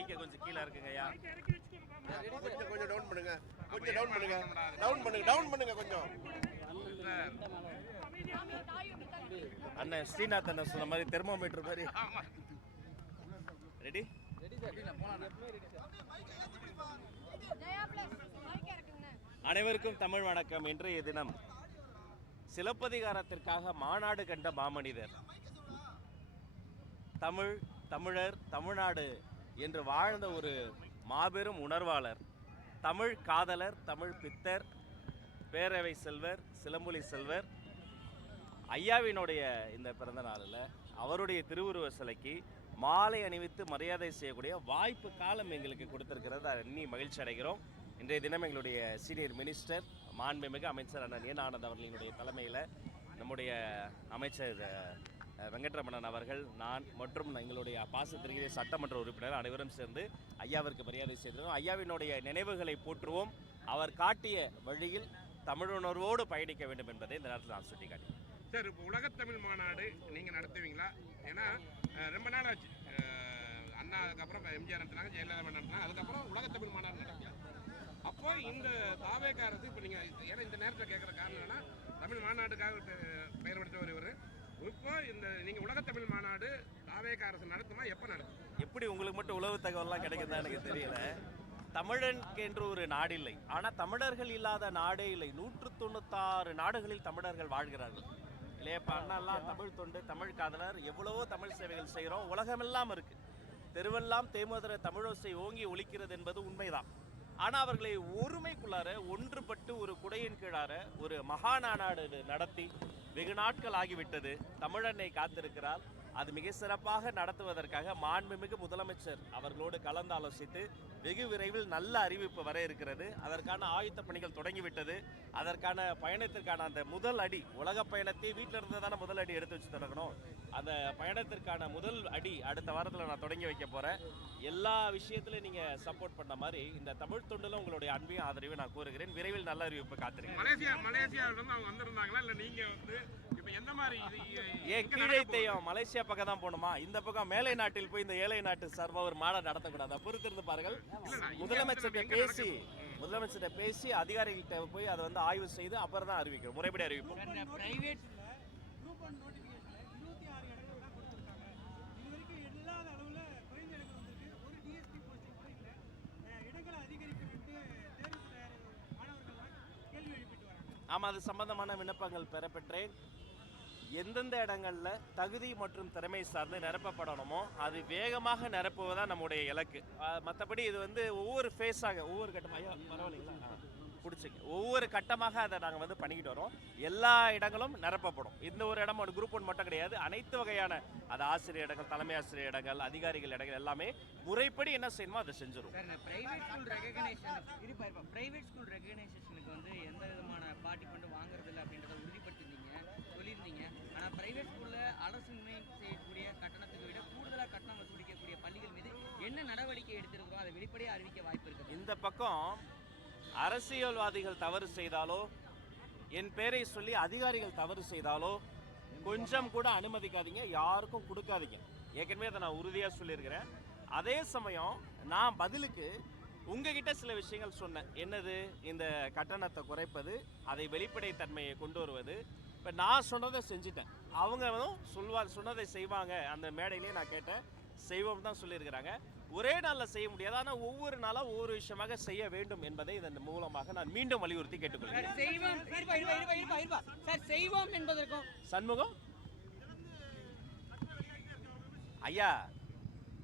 மைக்கை கொஞ்சம் கீழே இருக்குங்கய்யா. கொஞ்சம் டவுன் பண்ணுங்க, கொஞ்சம் டவுன் பண்ணுங்க, டவுன் பண்ணுங்க, டவுன் பண்ணுங்க கொஞ்சம். அண்ணன் ஸ்ரீநாத் அண்ணன் சொன்ன மாதிரி தெர்மோமீட்டர் மாதிரி. ரெடி? அனைவருக்கும் தமிழ் வணக்கம். இன்றைய தினம் சிலப்பதிகாரத்திற்காக மாநாடு கண்ட மாமனிதர், தமிழ், தமிழர், தமிழ்நாடு என்று வாழ்ந்த ஒரு மாபெரும் உணர்வாளர், தமிழ் காதலர், தமிழ் பித்தர், பேரவை செல்வர், சிலம்பொலி செல்வர் ஐயாவினுடைய இந்த பிறந்த நாளில் அவருடைய திருவுருவ சிலைக்கு மாலை அணிவித்து மரியாதை செய்யக்கூடிய வாய்ப்பு காலம் எங்களுக்கு கொடுத்திருக்கிறது. எண்ணி மகிழ்ச்சி அடைகிறோம். இன்றைய தினம் எங்களுடைய சீனியர் மினிஸ்டர் மாண்புமிகு அமைச்சர் அண்ணன் என் ஆனந்த் அவர்களினுடைய தலைமையில் நம்முடைய அமைச்சர் வெங்கட்ரமணன் அவர்கள், நான் மற்றும் எங்களுடைய பாசத்திற்கிற சட்டமன்ற உறுப்பினர் அனைவரும் சேர்ந்து ஐயாவிற்கு மரியாதை செய்திருக்கோம். ஐயாவினுடைய நினைவுகளை போற்றுவோம். அவர் காட்டிய வழியில் தமிழுணர்வோடு பயணிக்க வேண்டும் என்பதை இந்த நேரத்தில் நான் சுட்டிக்காட்டேன். சார், இப்போ உலகத்தமிழ் மாநாடு நீங்கள் நடத்துவீங்களா? ஏன்னா ரொம்ப நாள் ஆச்சு. அண்ணா அதுக்கப்புறம் எம்ஜிஆர் நடத்தினாங்க, ஜெயலலிதா நடத்தினாங்க, அதுக்கப்புறம் உலகத்தமிழ் மாநாடு நடத்தியா. அப்போ இந்த தாவேக அரசு இப்போ நீங்கள் ஏன்னா இந்த நேரத்தில் கேட்குற காரணம் என்னன்னா, தமிழ் மாநாட்டுக்காக பெயர் பெற்ற ஒரு இப்போ இந்த நீங்கள் உலகத்தமிழ் மாநாடு தாவேக அரசு நடத்துமா? எப்போ நடத்தும்? எப்படி உங்களுக்கு மட்டும் உளவு தகவல்லாம் கிடைக்குதா எனக்கு தெரியல. தமிழனுக்கு என்று ஒரு நாடு இல்லை, ஆனால் தமிழர்கள் இல்லாத நாடே இல்லை. 196 நாடுகளில் தமிழர்கள் வாழ்கிறார்கள் இல்லையப்பா. அண்ணாலாம் தமிழ் தொண்டு, தமிழ் காதலர், எவ்வளவோ தமிழ் சேவைகள் செய்கிறோம். உலகமெல்லாம் இருக்கு. தெருவெல்லாம் தேமுதிர தமிழோசை ஓங்கி ஒலிக்கிறது என்பது உண்மைதான். ஆனால் அவர்களை ஒருமைக்குள்ளார ஒன்றுபட்டு ஒரு குடையின் கீழார ஒரு மகாநாடு நடத்தி வெகு நாட்கள் ஆகிவிட்டது. தமிழன்னை காத்திருக்கிறார். அது மிக சிறப்பாக நடத்துவதற்காக மாண்புமிகு முதலமைச்சர் அவர்களோடு கலந்து ஆலோசித்து வெகு விரைவில் நல்ல அறிவிப்பு வர இருக்கிறது. அதற்கான ஆயத்த பணிகள் தொடங்கிவிட்டது. அதற்கான பயணத்திற்கான அந்த முதல் அடி, உலக பயணத்தை வீட்டில் இருந்து தானே முதல் அடி எடுத்து வச்சு தொடங்கணும். அந்த பயணத்திற்கான முதல் அடி அடுத்த வாரத்தில் நான் தொடங்கி வைக்க போகிறேன். எல்லா விஷயத்திலையும் நீங்கள் சப்போர்ட் பண்ண மாதிரி இந்த தமிழ் தொண்டில் உங்களுடைய அன்பையும் ஆதரவையும் நான் கூறுகிறேன். விரைவில் நல்ல அறிவிப்பு காத்திருக்கேன். மலேசியாவிலிருந்து அவங்க வந்திருந்தாங்களா இல்லை நீங்கள் வந்து இப்போ எந்த மாதிரி கீழே தேயம் மலேசியா பக்கம் தான் போகணுமா? இந்த பக்கம் மேலை நாட்டில் போய் இந்த ஏழை நாட்டு சார்பாக ஒரு மாநாடு நடத்தக்கூடாதா? பொறுத்திருந்து பாருங்கள். முதலமைச்சர்கிட்ட பேசி அதிகாரிகள்கிட்ட போய் அதை வந்து ஆய்வு செய்து அப்புறம் தான் அறிவிக்கிறோம், முறைப்படி அறிவிப்போம். ஆமாம், அது சம்பந்தமான விண்ணப்பங்கள் பெறப்பெற்றேன். எந்தெந்த இடங்களில் தகுதி மற்றும் திறமை சார்ந்து நிரப்பப்படணுமோ அது வேகமாக நிரப்புவதான் நம்முடைய இலக்கு. மற்றபடி இது வந்து ஒவ்வொரு ஃபேஸாக, ஒவ்வொரு கட்டமாக பரவாயில்லைங்களா பிடிச்சிங்க, ஒவ்வொரு கட்டமாக அதை நாங்கள் வந்து பண்ணிக்கிட்டு வரோம். எல்லா இடங்களும் நிரப்பப்படும். இந்த ஒரு இடம் ஒரு குரூப் 1 மட்டும் கிடையாது. அனைத்து வகையான அது ஆசிரியர் இடங்கள், தலைமை ஆசிரியர் இடங்கள், அதிகாரிகள் இடங்கள் எல்லாமே முறைப்படி என்ன செய்யணுமோ அதை செஞ்சிடும். பிரைவேட் ஸ்கூல் ரெகக்னைசேஷனுக்கு வந்து எந்த விதமான பார்ட்டி ஃபண்டு வாங்குறதில்லை அப்படின்றத சொல்லியிருந்தீங்க. ஆனால் பிரைவேட் ஸ்கூலில் அரசு நிர்ணயம் செய்யக்கூடிய கட்டணத்துக்கு விட கூடுதலாக கட்டணம் வசூலிக்கக்கூடிய பள்ளிகள் மீது என்ன நடவடிக்கை எடுத்திருக்கிறோம், அதை வெளிப்படையாக அறிவிக்க வாய்ப்பு இருக்குது. இந்த பக்கம் அரசியல்வாதிகள் தவறு செய்தாலோ, என் பேரை சொல்லி அதிகாரிகள் தவறு செய்தாலோ கொஞ்சம் கூட அனுமதிக்காதீங்க, யாருக்கும் கொடுக்காதீங்க. ஏற்கனவே அதை நான் உறுதியாக சொல்லியிருக்கிறேன். அதே சமயம் நான் பதிலுக்கு உங்ககிட்ட சில விஷயங்கள் சொன்னேன். என்னது? இந்த கட்டணத்தை குறைப்பது, அதை வெளிப்படைத்தன்மையை கொண்டு வருவது. இப்போ நான் சொன்னதை செஞ்சுட்டேன், அவங்க சொன்னதை செய்வாங்க. அந்த மேடையிலே நான் கேட்டேன், செய்வோம் தான் சொல்லியிருக்கிறாங்க. ஒரே நாளில் செய்ய முடியாது, ஆனால் ஒவ்வொரு நாளாக ஒவ்வொரு விஷயமாக செய்ய வேண்டும் என்பதை இதன் மூலமாக நான் மீண்டும் வலியுறுத்தி கேட்டுக்கொள்கிறேன். சண்முகம் ஐயா,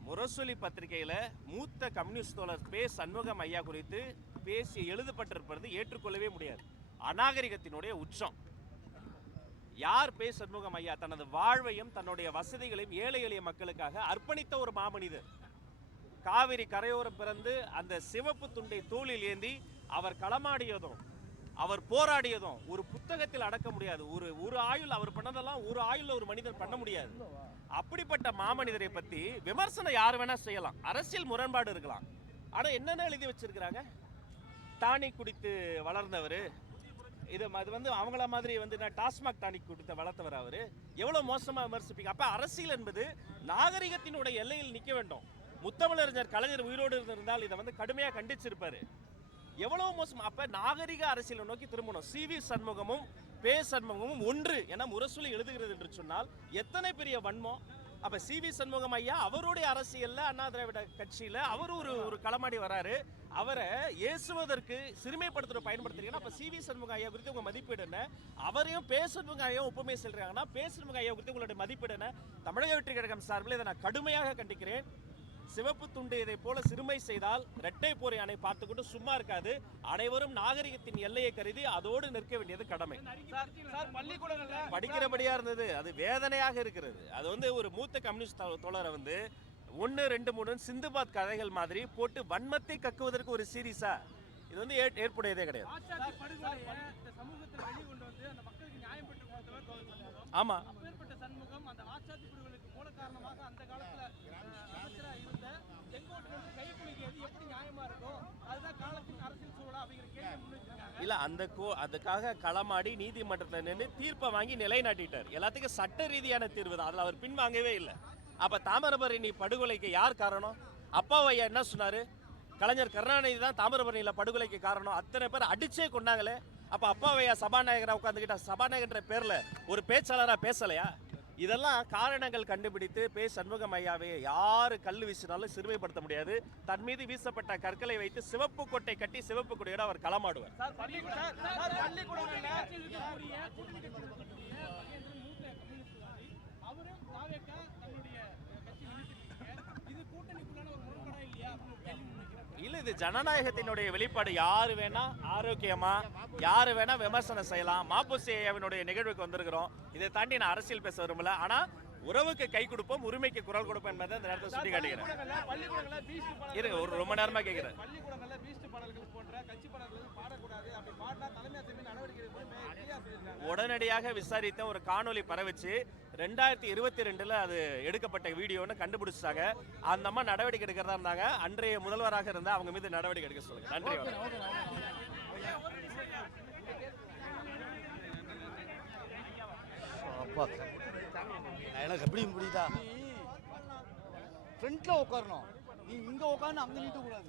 முரசொலி பத்திரிகையில் மூத்த கம்யூனிஸ்ட் தோழர் பே. சண்முகம் ஐயா குறித்து பேசி எழுதப்பட்டிருப்பது ஏற்றுக்கொள்ளவே முடியாது. அநாகரிகத்தினுடைய உச்சம். யார் பே. சண்முகம் ஐயா? தனது வாழ்வையும் தன்னுடைய வசதிகளையும் ஏழை எளிய மக்களுக்காக அர்ப்பணித்த ஒரு மாமனிதர். காவிரி கரையோரம் பிறந்து அந்த சிவப்பு துண்டை தோளில் ஏந்தி அவர் களமாடியதும் அவர் போராடியதும் ஒரு புத்தகத்தில் அடக்க முடியாது. ஒரு ஆயுள் அவர் பண்ணதெல்லாம் ஒரு ஆயுள் ஒரு மனிதன் பண்ண முடியாது. அப்படிப்பட்ட மாமனிதரை பத்தி விமர்சனம் யார் வேணா செய்யலாம், அரசியல் முரண்பாடு இருக்கலாம். ஆனா என்னென்ன எழுதி வச்சிருக்கிறாங்க? தானி குடித்து வளர்ந்தவர், இது வந்து அவங்கள மாதிரி வந்து டாஸ்மாக் டானிக் குடித்து வளர்த்தவர். அவர் எவ்வளவு மோசமா விமர்சிப்பீங்க? அப்ப அரசியல் என்பது நாகரிகத்தினுடைய எல்லையில் நிற்க வேண்டும். முத்தமிழறிஞர் கலைஞர் உயிரோடு இருந்திருந்தால் இதை வந்து கடுமையா கண்டிச்சிருப்பாரு. எவ்வளவு மோசம். அப்ப நாகரிக அரசியலை நோக்கி திரும்பணும். சி.வி. சண்முகமும் பே. சண்முகமும் ஒன்று என முரசொலி எழுதுகிறது என்று சொன்னால் எத்தனை பெரிய வன்மம். அப்ப சி.வி. சண்முகம் ஐயா அவருடைய அரசியல்ல அண்ணா திராவிட கட்சியில அவர் ஒரு களமாடி வராரு. அவரை ஏசுவதற்கு சிறுமைப்படுத்துற பயன்படுத்துறீங்கன்னா அப்ப சி.வி. சண்முகம் ஐயா குறித்து உங்க மதிப்பீடு என்ன? அவரையும் பே. சண்முகம் ஐயா ஒப்புமை சொல்றாங்கன்னா பே. சண்முகம் ஐயா குறித்து உங்களுடைய மதிப்பீடு என்ன? தமிழக வெற்றி கழகம் சார்பில் இதை நான் கடுமையாக கண்டிக்கிறேன். சிவப்பு துண்டு இதை போல சிறுமை செய்தால் இரட்டை போரை அணை பார்த்துக்கிட்டு சும்மா இருக்காது. அனைவரும் நாகரிகத்தின் எல்லையை கருதி அதோடு நிற்க வேண்டியது கடமை. படிக்கிறபடியா இருந்தது, அது வேதனையாக இருக்கிறது. அது வந்து ஒரு மூத்த கம்யூனிஸ்ட் தோழரை வந்து 1, 2, 3 சிந்துபாத் கதைகள் மாதிரி போட்டு வன்மத்தை கக்குவதற்கு ஒரு சீரீஸா இது வந்து ஏற்புடையதே கிடையாது. ஆமா, இல்ல அதுக்காக களமாடி நீதிமன்றத்தில் நின்று தீர்ப்பை வாங்கி நிலைநாட்டிட்டார். எல்லாத்துக்கும் சட்ட ரீதியான தீர்வு தான், அதுல அவர் பின்வாங்கவே இல்லை. அப்ப தாமிரபரணி படுகொலைக்கு யார் காரணம்? அப்பாவை ஐயா என்ன சொன்னாரு? கலைஞர் கருணாநிதி தான் தாமிரபரணியில படுகொலைக்கு காரணம். அத்தனை பேர் அடிச்சே கொண்டாங்களே. அப்ப அப்பாவையா சபாநாயகரா உட்காந்துக்கிட்ட சபாநாயகன்ற பேர்ல ஒரு பேச்சாளரா பேசலையா? இதெல்லாம் காரணங்கள் கண்டுபிடித்து பே. சண்முகம் ஐயாவை யாரு கல் வீசினாலும் சிறுமைப்படுத்த முடியாது. தன் மீது வீசப்பட்ட கற்களை வைத்து சிவப்பு கோட்டை கட்டி சிவப்பு கொடியோட அவர் களமாடுவார். இல்ல, இது ஜனநாயகத்தினுடைய வெளிப்பாடு. யாரு வேணா ஆரோக்கியமா யாரு வேணா விமர்சனம் செய்யலாம். மாப்போசி ஐயாவினுடைய நிகழ்வுக்கு வந்திருக்கிறோம். இதை தாண்டி நான் அரசியல் பேச விரும்பல. ஆனா உறவுக்கு கை கொடுப்போம், உரிமைக்கு குரல் கொடுப்போம் என்பதை இந்த நேரத்தில் சுட்டி காட்டுகிறேன். இருங்க, ஒரு ரொம்ப நேரமா கேட்கிறேன். உடனடியாக விசாரித்த ஒரு காணொலி பரவிச்சு 2022 அது எடுக்கப்பட்ட வீடியோன்னு கண்டுபிடிச்சாங்க. அந்த அம்மா நடவடிக்கை எடுக்கிறதா இருந்தாங்க. அன்றைய முதல்வராக இருந்தா அவங்க மீது நடவடிக்கை எடுக்க சொல்லுங்க. நன்றி. எனக்கு எப்படி முடியுதா? ஃப்ரண்ட்ல உட்காரணும், நீ இங்க உட்காந்து அங்க நின்று கூடாது.